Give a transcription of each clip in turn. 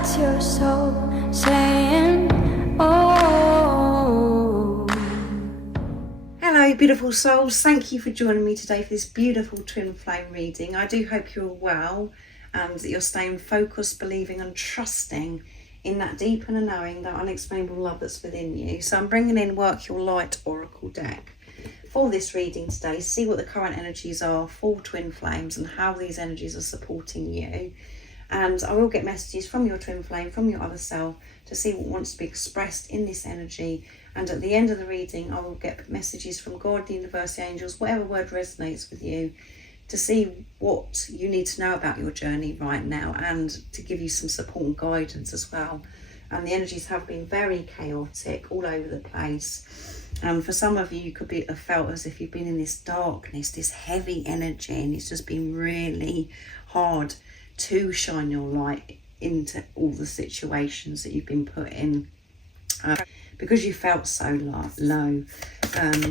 That's your soul saying, oh. Hello beautiful souls, thank you for joining me today for this beautiful twin flame reading. I do hope you're well and that you're staying focused, believing and trusting in that deep inner knowing, that unexplainable love that's within you. So I'm bringing in Work Your Light Oracle deck for this reading today. See what the current energies are for twin flames and how these energies are supporting you. And I will get messages from your twin flame, from your other self, to see what wants to be expressed in this energy. And at the end of the reading, I will get messages from God, the universe, the angels, whatever word resonates with you, to see what you need to know about your journey right now and to give you some support and guidance as well. And the energies have been very chaotic, all over the place. For some of you, you could have felt as if you've been in this darkness, this heavy energy, and it's just been really hard to shine your light into all the situations that you've been put in because you felt so low.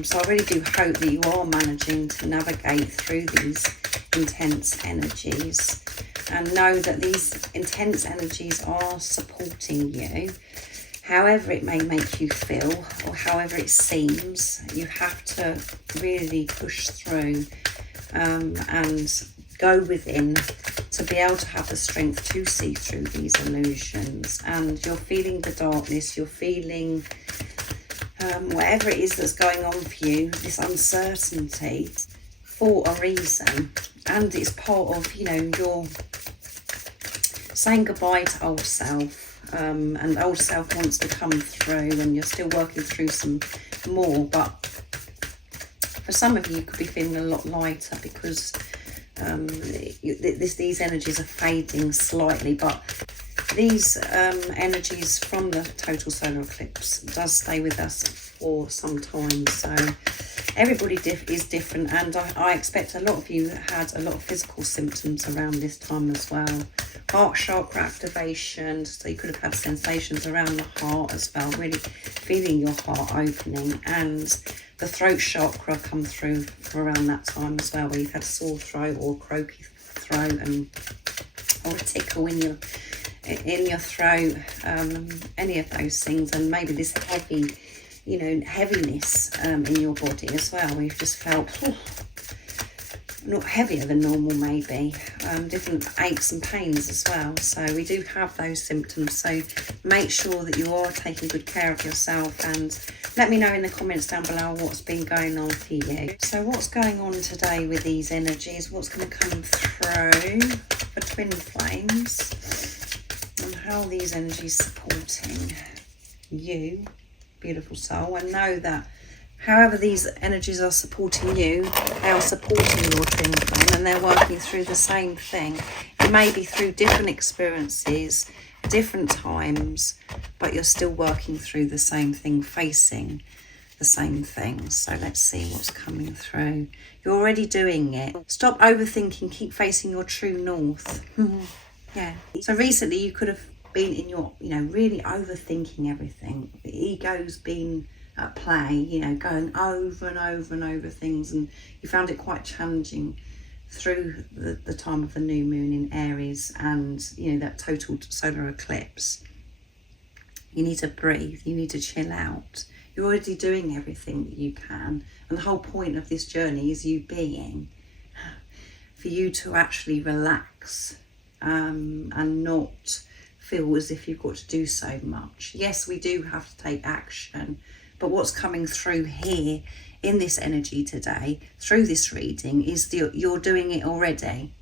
So I really do hope that you are managing to navigate through these intense energies and know that these intense energies are supporting you. However it may make you feel or however it seems, you have to really push through and go within to be able to have the strength to see through these illusions. And you're feeling the darkness, you're feeling whatever it is that's going on for you, this uncertainty, for a reason. And it's part of, you know, your saying goodbye to old self. And old self wants to come through and you're still working through some more. But for some of you, could be feeling a lot lighter because these energies are fading slightly, but these energies from the total solar eclipse does stay with us for some time. So everybody is different, and I expect a lot of you had a lot of physical symptoms around this time as well. Heart chakra activation, so you could have had sensations around the heart as well, really feeling your heart opening, and the throat chakra come through for around that time as well, where you've had sore throat or croaky throat or a tickle in your throat, any of those things, and maybe this heavy, you know, heaviness in your body as well, where you've just felt not heavier than normal, maybe different aches and pains as well. So we do have those symptoms, so make sure that you are taking good care of yourself, and let me know in the comments down below what's been going on for you. So what's going on today with these energies, what's going to come through for twin flames, and how these energies supporting you, beautiful soul. And know that however these energies are supporting you, they are supporting your twin flame, and they're working through the same thing. It may be through different experiences, different times, but you're still working through the same thing, facing the same thing. So let's see what's coming through. You're already doing it. Stop overthinking, keep facing your true north. Yeah. So recently you could have been in your, you know, really overthinking everything. The ego's been at play, you know, going over and over and over things, and you found it quite challenging through the time of the new moon in Aries and, you know, that total solar eclipse. You need to breathe, you need to chill out. You're already doing everything that you can, and the whole point of this journey is you being, for you to actually relax and not feel as if you've got to do so much. Yes, we do have to take action, but what's coming through here in this energy today, through this reading, is you're doing it already.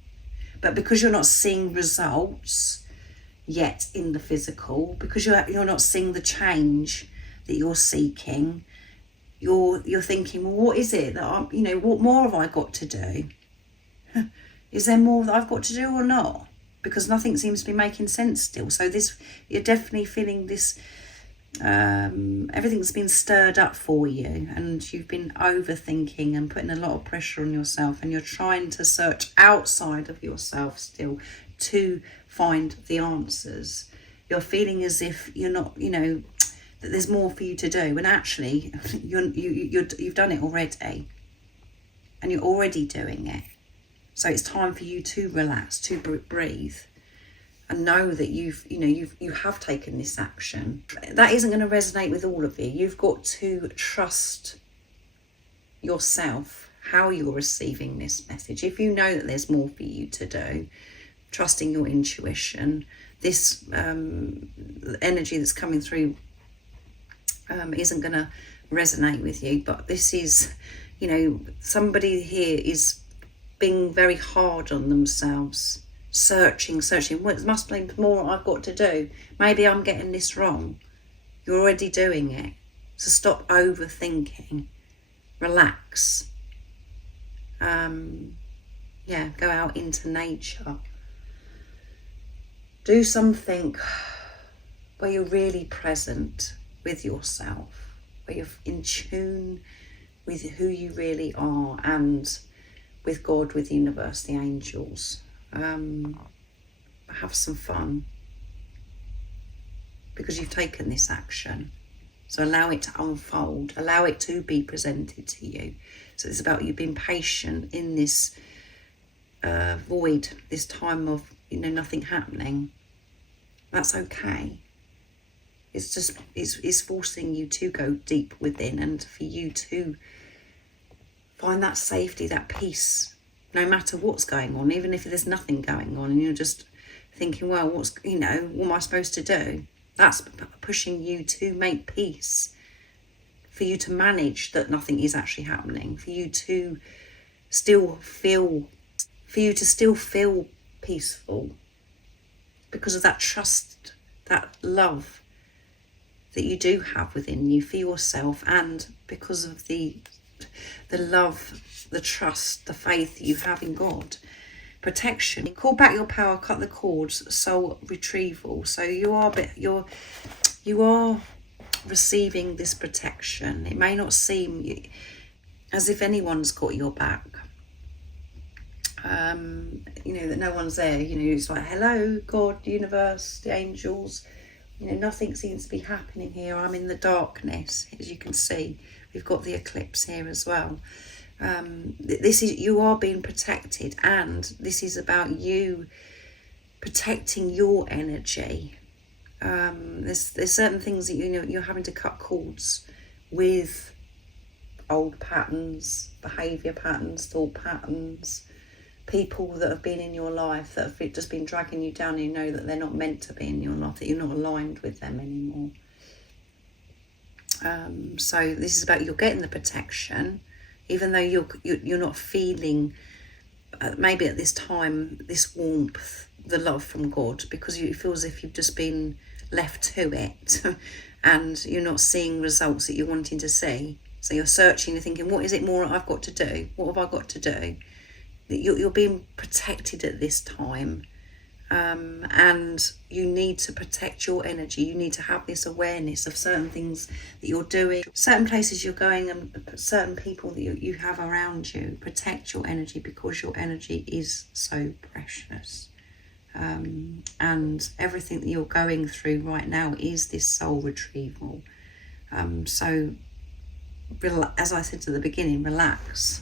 But because you're not seeing results yet in the physical, because you're not seeing the change that you're seeking, you're thinking, well, what is it that I'm, you know, what more have I got to do? Is there more that I've got to do or not? Because nothing seems to be making sense still. So this, you're definitely feeling this, everything's been stirred up for you, and you've been overthinking and putting a lot of pressure on yourself, and you're trying to search outside of yourself still to find the answers. You're feeling as if you're not, you know, that there's more for you to do, when actually you've done it already, and you're already doing it. So it's time for you to relax, to breathe, and know that you have taken this action. That isn't going to resonate with all of you. You've got to trust yourself how you're receiving this message. If you know that there's more for you to do, trusting your intuition, this energy that's coming through isn't going to resonate with you. But this is, somebody here is being very hard on themselves, searching. Well, it must be more I've got to do. Maybe I'm getting this wrong. You're already doing it. So stop overthinking. Relax. Go out into nature. Do something where you're really present with yourself, where you're in tune with who you really are and with God, with the universe, the angels. Have some fun because you've taken this action. So allow it to unfold, allow it to be presented to you. So it's about you being patient in this void, this time of nothing happening. That's okay. It's just it's forcing you to go deep within and for you to find that safety, that peace, no matter what's going on, even if there's nothing going on and you're just thinking, well, what am I supposed to do? That's pushing you to make peace, for you to manage that nothing is actually happening, for you to still feel peaceful because of that trust, that love that you do have within you for yourself, and because of the love, the trust, the faith that you have in God. Protection. Call back your power, cut the cords, soul retrieval. So you are receiving this protection. It may not seem as if anyone's got your back. That no one's there. It's like, hello, God, the universe, the angels. Nothing seems to be happening here. I'm in the darkness, as you can see. We've got the eclipse here as well. You are being protected, and this is about you protecting your energy. There's certain things that you're having to cut cords with, old patterns, behaviour patterns, thought patterns, people that have been in your life that have just been dragging you down. You know that they're not meant to be in your life, that you're not aligned with them anymore. So this is about you're getting the protection, even though you're not feeling maybe at this time this warmth, the love from God, because you feel as if you've just been left to it and you're not seeing results that you're wanting to see. So you're searching, you're thinking, what is it more I've got to do? What have I got to do? You're being protected at this time. And you need to protect your energy. You need to have this awareness of certain things that you're doing, certain places you're going, and certain people that you have around you. Protect your energy, because your energy is so precious. And everything that you're going through right now is this soul retrieval. So as I said at the beginning, relax.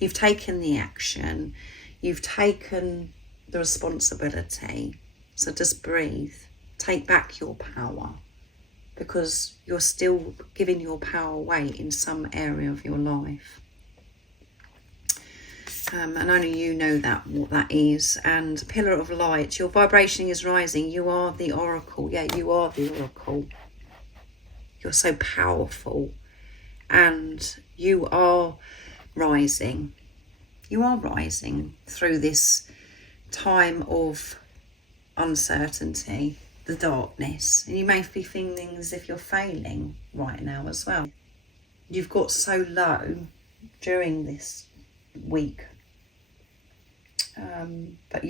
You've taken the action. You've taken the responsibility. So just breathe. Take back your power, because you're still giving your power away in some area of your life. And only you know what that is. And pillar of light, your vibration is rising. You are the oracle. Yeah, you are the oracle. You're so powerful. And you are rising. You are rising through this time of uncertainty, the darkness. And you may be feeling as if you're failing right now as well. You've got so low during this week. But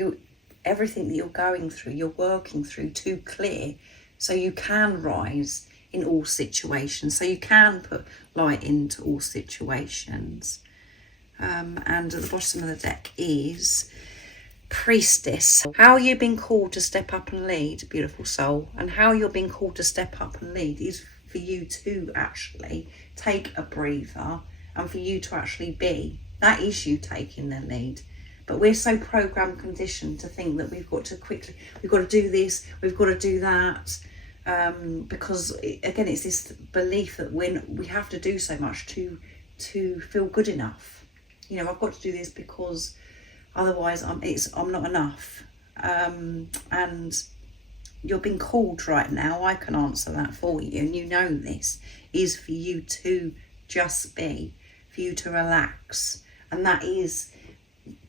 everything that you're going through, you're working through to clear, so you can rise in all situations, so you can put light into all situations. And at the bottom of the deck is Priestess. How you've been called to step up and lead, beautiful soul, and how you're being called to step up and lead is for you to actually take a breather, and for you to actually be. That is you taking the lead. But we're so program conditioned to think that we've got to do this, we've got to do that. Because again, it's this belief that we have to do so much to feel good enough. You know, I've got to do this because otherwise I'm not enough. And you're being called right now, I can answer that for you, and you know this, is for you to just be, for you to relax. And that is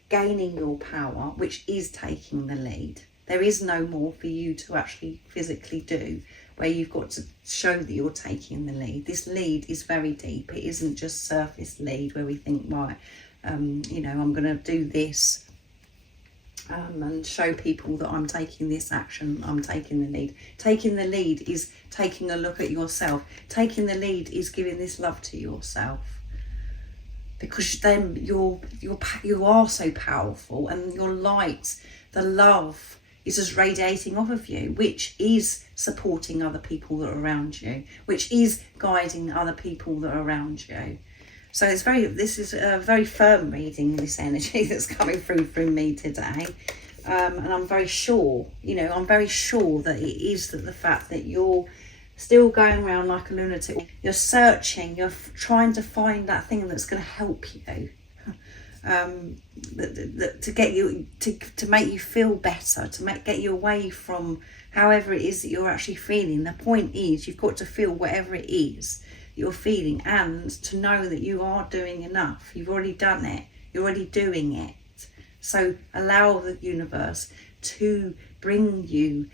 gaining your power, which is taking the lead. There is no more for you to actually physically do, where you've got to show that you're taking the lead. This lead is very deep. It isn't just surface lead where we think, right, you know, I'm going to do this and show people that I'm taking this action, I'm taking the lead. Taking the lead is taking a look at yourself. Taking the lead is giving this love to yourself. Because then you are so powerful, and your light, the love, is just radiating off of you, which is supporting other people that are around you, which is guiding other people that are around you. So this is a very firm reading, this energy that's coming through me today. And I'm very sure, that it is that the fact that you're still going around like a lunatic. You're searching, you're trying to find that thing that's going to help you. To get you to make you feel better, to get you away from however it is that you're actually feeling. The point is, you've got to feel whatever it is you're feeling, and to know that you are doing enough. You've already done it, you're already doing it. So allow the universe to bring you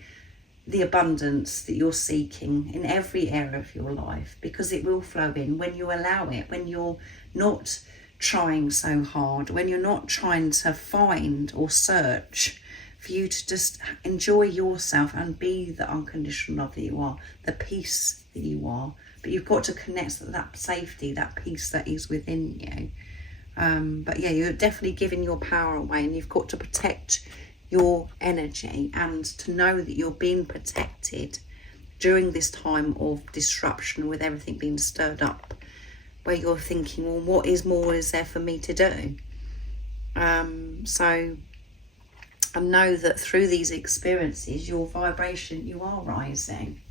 the abundance that you're seeking in every area of your life, because it will flow in when you allow it, when you're not trying so hard, when you're not trying to find or search, for you to just enjoy yourself and be the unconditional love that you are, the peace that you are. But you've got to connect to that safety, that peace that is within you. But yeah, you're definitely giving your power away, and you've got to protect your energy and to know that you're being protected during this time of disruption, with everything being stirred up, where you're thinking, well, what is more is there for me to do? So I know that through these experiences, your vibration, you are rising.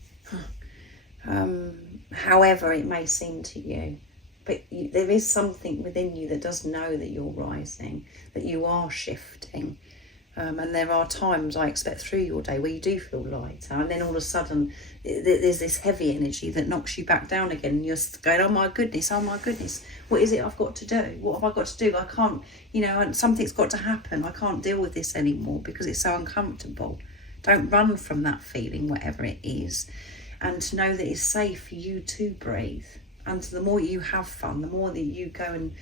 However it may seem to you, but there is something within you that does know that you're rising, that you are shifting. And there are times, I expect, through your day where you do feel lighter, and then all of a sudden there's this heavy energy that knocks you back down again, and you're going, oh my goodness, what is it I've got to do? What have I got to do? I can't, and something's got to happen. I can't deal with this anymore because it's so uncomfortable. Don't run from that feeling, whatever it is, and to know that it's safe for you to breathe. And the more you have fun, the more that you go and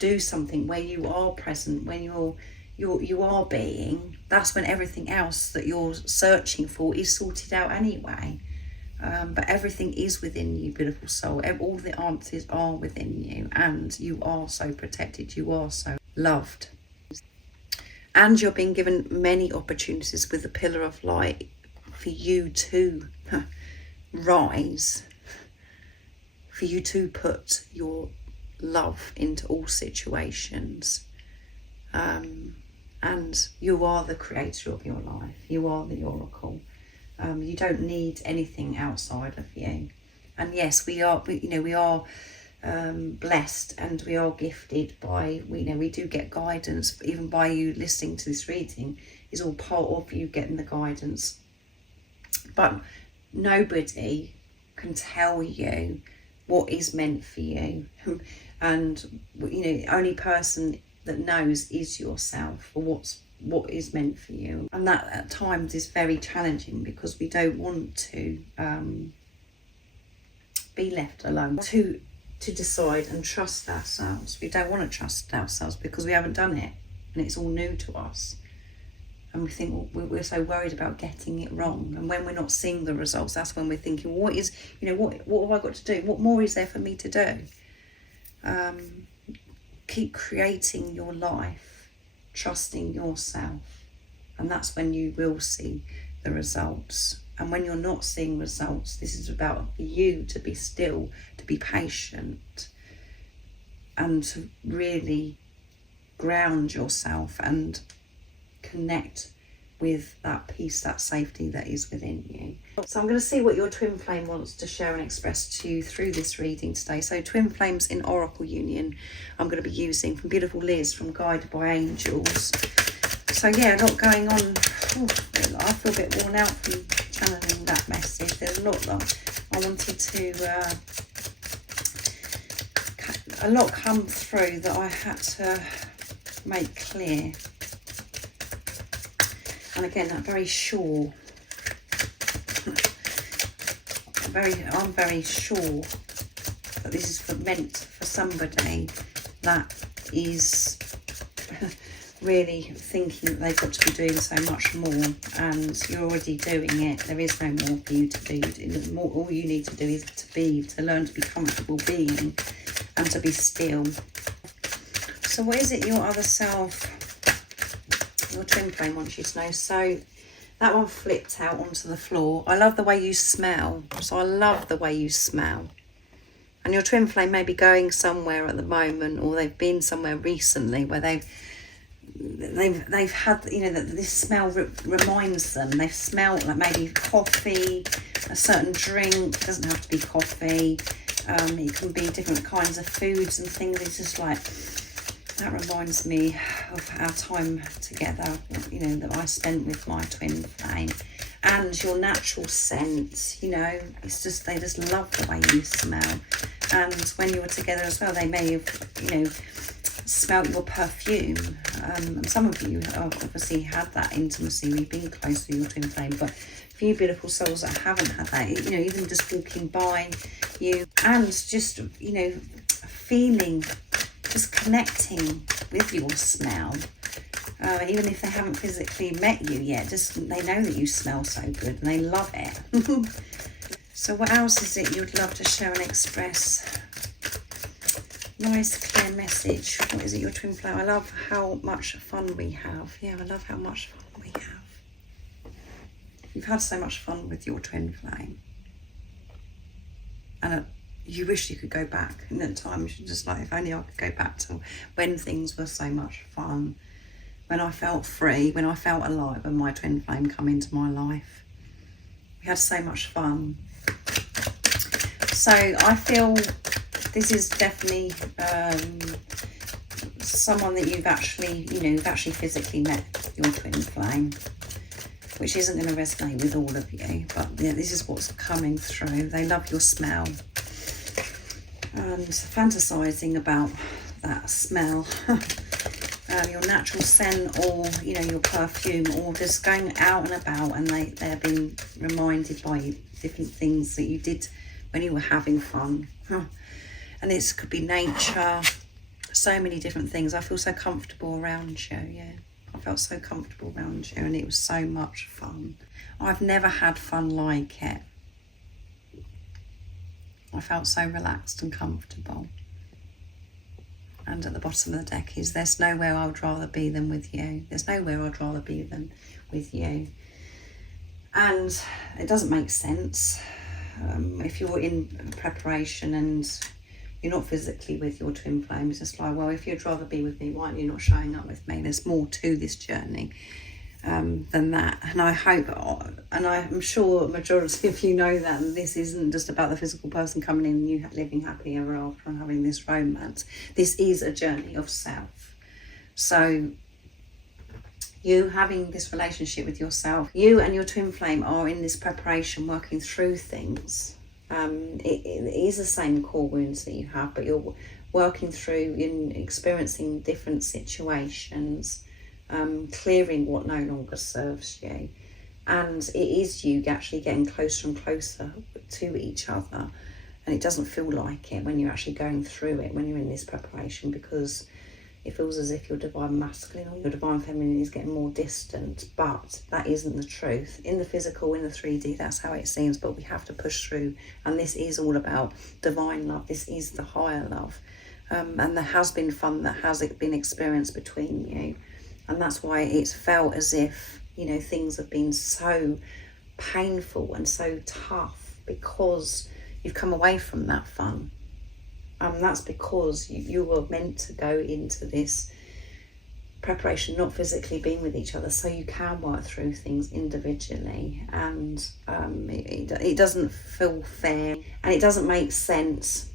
do something where you are present, when you are being, that's when everything else that you're searching for is sorted out anyway. But everything is within you, beautiful soul. All the answers are within you, and you are so protected. You are so loved. And you're being given many opportunities with the pillar of light for you to rise, for you to put your love into all situations. And you are the creator of your life. You are the oracle. You don't need anything outside of you. And yes, we are blessed, and we are gifted by, we do get guidance, even by you listening to this reading is all part of you getting the guidance. But nobody can tell you what is meant for you. And, the only person that knows is yourself, or what is meant for you. And that at times is very challenging, because we don't want to be left alone to decide and trust ourselves. We don't want to trust ourselves because we haven't done it, and it's all new to us. And we think we're so worried about getting it wrong. And when we're not seeing the results, that's when we're thinking, what have I got to do? What more is there for me to do? Keep creating your life, trusting yourself, and that's when you will see the results. And when you're not seeing results, this is about you to be still, to be patient, and to really ground yourself and connect with that peace, that safety that is within you. So I'm going to see what your twin flame wants to share and express to you through this reading today. So twin flames in Oracle Union, I'm going to be using from beautiful Liz from Guided by Angels. So yeah, a lot going on. Ooh, I feel a bit worn out from channeling that message. There's a lot that I wanted to, a lot come through that I had to make clear. And again, I'm very sure, I'm very sure that this is meant for somebody that is really thinking that they've got to be doing so much more, and you're already doing it. There is no more for you to do. All you need to do is to learn to be comfortable being and to be still. So what is it your other self, your twin flame, wants you to know? So that one flipped out onto the floor. I love the way you smell. So I love the way you smell. And your twin flame may be going somewhere at the moment, or they've been somewhere recently where they've had, you know, that this smell reminds them. They've smelled like maybe coffee, a certain drink. It doesn't have to be coffee. It can be different kinds of foods and things. It's just like, that reminds me of our time together, you know, that I spent with my twin flame. And your natural scent, you know, it's just, they just love the way you smell. And when you were together as well, they may have, you know, smelt your perfume. And some of you have obviously had that intimacy. You've been close to your twin flame, but for you beautiful souls that haven't had that, you know, even just walking by you and just, you know, feeling, just connecting with your smell. Even if they haven't physically met you yet, just they know that you smell so good and they love it. So what else is it you'd love to share and express? Nice clear message. What is it, your twin flame? I love how much fun we have. Yeah, I love how much fun we have. You've had so much fun with your twin flame. And you wish you could go back. And at times you're just like, if only I could go back to when things were so much fun. When I felt free, when I felt alive, when my twin flame come into my life. We had so much fun. So I feel this is definitely someone that you've actually, you know, you've actually physically met your twin flame, which isn't going to resonate with all of you, but yeah, this is what's coming through. They love your smell and fantasizing about that smell. Your natural scent, or you know, your perfume, or just going out and about, and they're being reminded by different things that you did when you were having fun. And this could be nature, so many different things. I feel so comfortable around you. Yeah, I felt so comfortable around you, and it was so much fun. I've never had fun like it. I felt so relaxed and comfortable. And at the bottom of the deck is, there's nowhere I would rather be than with you. There's nowhere I'd rather be than with you. And it doesn't make sense. If you're in preparation and you're not physically with your twin flame, it's just like, well, if you'd rather be with me, why aren't you not showing up with me? There's more to this journey than that. And I hope, and I'm sure a majority of you know that this isn't just about the physical person coming in and you living happily ever after and having this romance. This is a journey of self. So you having this relationship with yourself, you and your twin flame are in this preparation, working through things. It is the same core wounds that you have, but you're working through in experiencing different situations, clearing what no longer serves you. And it is you actually getting closer and closer to each other. And it doesn't feel like it when you're actually going through it, when you're in this preparation, because it feels as if your divine masculine or your divine feminine is getting more distant, but that isn't the truth. In the physical, in the 3D, that's how it seems, but we have to push through. And this is all about divine love. This is the higher love. And there has been fun that has been experienced between you. And that's why it's felt as if, you know, things have been so painful and so tough, because you've come away from that fun. That's because you were meant to go into this preparation, not physically being with each other, so you can work through things individually, and it doesn't feel fair and it doesn't make sense,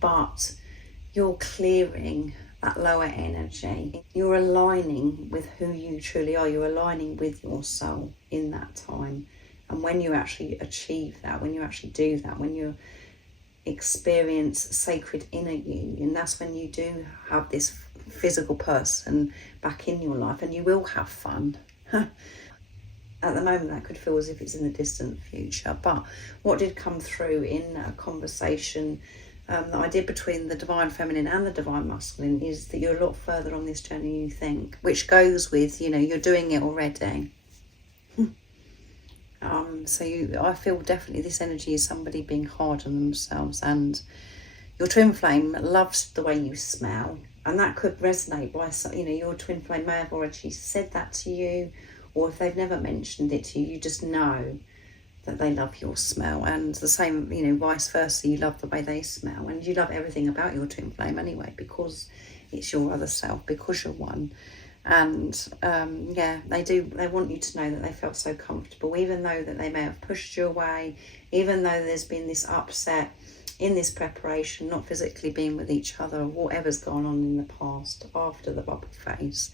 but you're clearing that lower energy. You're aligning with who you truly are. You're aligning with your soul in that time. And when you actually achieve that, when you actually do that, when you experience sacred inner union, that's when you do have this physical person back in your life, and you will have fun. At the moment that could feel as if it's in the distant future, but what did come through in a conversation that I did between the divine feminine and the divine masculine is that you're a lot further on this journey than you think, which goes with, you know, you're doing it already. I feel definitely this energy is somebody being hard on themselves, and your twin flame loves the way you smell, and that could resonate by, you know, your twin flame may have already said that to you, or if they've never mentioned it to you, you just know that they love your smell. And the same, you know, vice versa, you love the way they smell, and you love everything about your twin flame anyway, because it's your other self, because you're one. And yeah, they want you to know that they felt so comfortable, even though that they may have pushed you away, even though there's been this upset in this preparation, not physically being with each other, or whatever's gone on in the past after the bubble phase.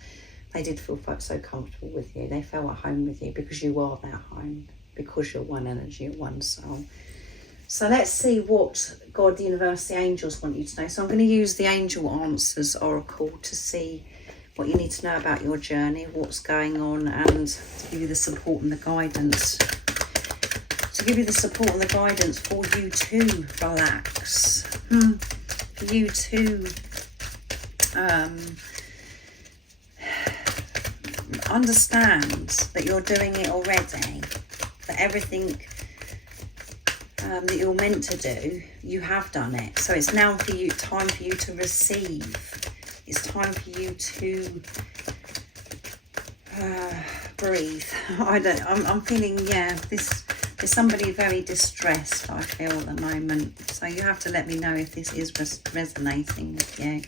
They did feel so comfortable with you. They felt at home with you because you are their home, because you're one energy, one soul. So let's see what God, the universe, the angels want you to know. So I'm going to use the Angel Answers Oracle to see what you need to know about your journey, what's going on, and to give you the support and the guidance. To give you the support and the guidance for you to relax. For you to understand that you're doing it already, that everything that you're meant to do, you have done it. So it's now for you, time for you to receive. It's time for you to breathe. I'm feeling, yeah, there's somebody very distressed, I feel, at the moment. So you have to let me know if this is resonating with you.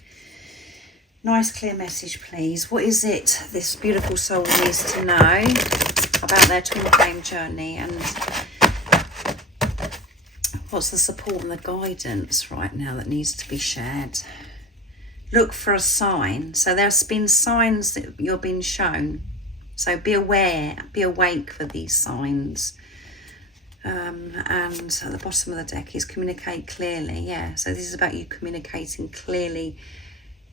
Nice clear message, please. What is it this beautiful soul needs to know about their twin flame journey, and what's the support and the guidance right now that needs to be shared? Look for a sign. So there's been signs that you're being shown. So be aware, be awake for these signs. And at the bottom of the deck is communicate clearly. Yeah, so this is about you communicating clearly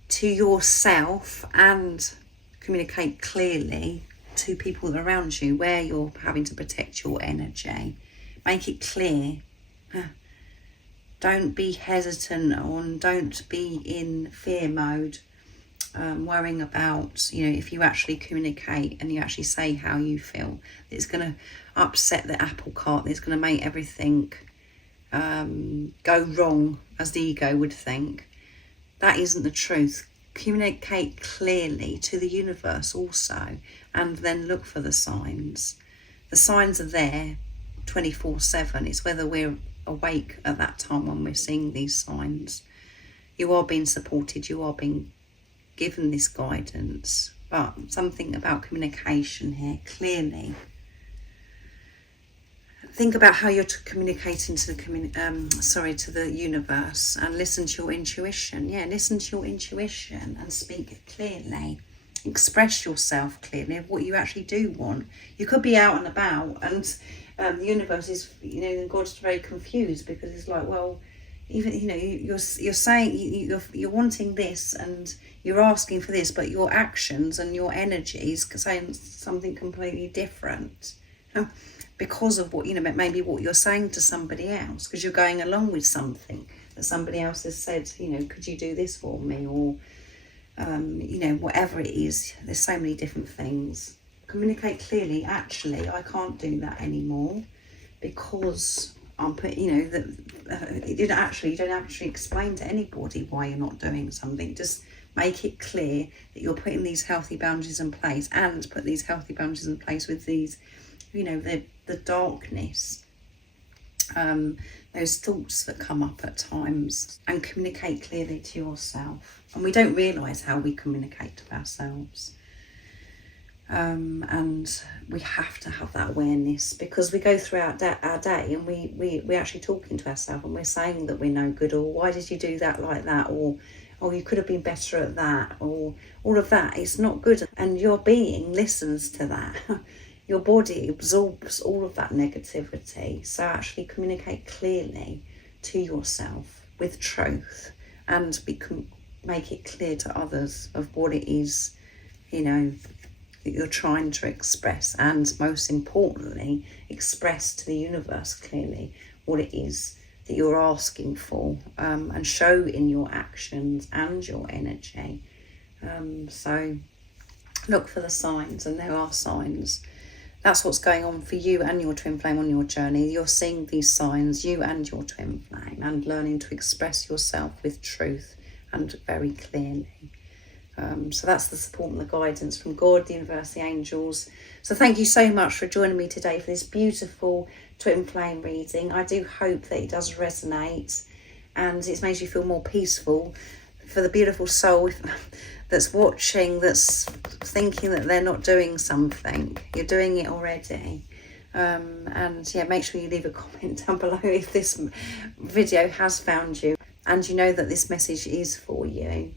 to yourself, and communicate clearly to people around you where you're having to protect your energy. Make it clear. Don't be hesitant, or don't be in fear mode, worrying about, you know, if you actually communicate and you actually say how you feel, it's going to upset the apple cart. It's going to make everything go wrong, as the ego would think. That isn't the truth. Communicate clearly to the universe also, and then look for the signs. The signs are there 24/7. It's whether we're awake at that time when we're seeing these signs. You are being supported, you are being given this guidance, but something about communication here clearly. Think about how you're communicating to the to the universe, and listen to your intuition. Yeah, listen to your intuition and speak clearly. Express yourself clearly of what you actually do want. You could be out and about, and the universe is, you know, and God's very confused, because it's like, well, even, you know, you're saying you're wanting this and you're asking for this, but your actions and your energies saying something completely different. Because of what, you know, maybe what you're saying to somebody else, because you're going along with something that somebody else has said, you know, could you do this for me, or you know, whatever it is. There's so many different things. Communicate clearly. Actually, I can't do that anymore, because I'm put, you know, that you don't actually explain to anybody why you're not doing something. Just make it clear that you're putting these healthy boundaries in place, and put these healthy boundaries in place with these, you know, the darkness, those thoughts that come up at times, and communicate clearly to yourself. And we don't realise how we communicate to ourselves. And we have to have that awareness, because we go throughout our day and we're actually talking to ourselves, and we're saying that we're no good, or why did you do that like that, or oh, you could have been better at that, or all of that. It's not good. And your being listens to that. Your body absorbs all of that negativity. So actually communicate clearly to yourself with truth, and make it clear to others of what it is, you know, that you're trying to express, and most importantly, express to the universe clearly what it is that you're asking for, and show in your actions and your energy. So look for the signs, and there are signs. That's what's going on for you and your twin flame on your journey. You're seeing these signs, you and your twin flame, and learning to express yourself with truth and very clearly. So that's the support and the guidance from God, the universe, the angels. So thank you so much for joining me today for this beautiful twin flame reading. I do hope that it does resonate and it makes you feel more peaceful. For the beautiful soul that's watching, that's thinking that they're not doing something, you're doing it already. And yeah, make sure you leave a comment down below if this video has found you and you know that this message is for you.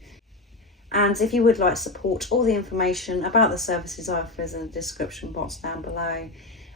And if you would like support, all the information about the services I offer is in the description box down below.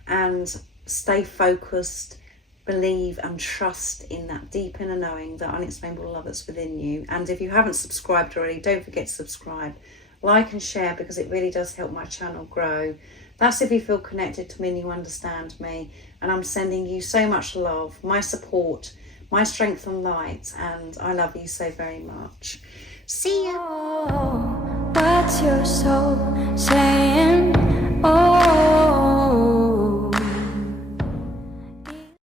And stay focused, believe and trust in that deep inner knowing, that unexplainable love that's within you. And if you haven't subscribed already, don't forget to subscribe, like and share, because it really does help my channel grow. That's if you feel connected to me and you understand me. And I'm sending you so much love, my support, my strength and light, and I love you so very much. See ya. Oh, what's your soul saying? Oh.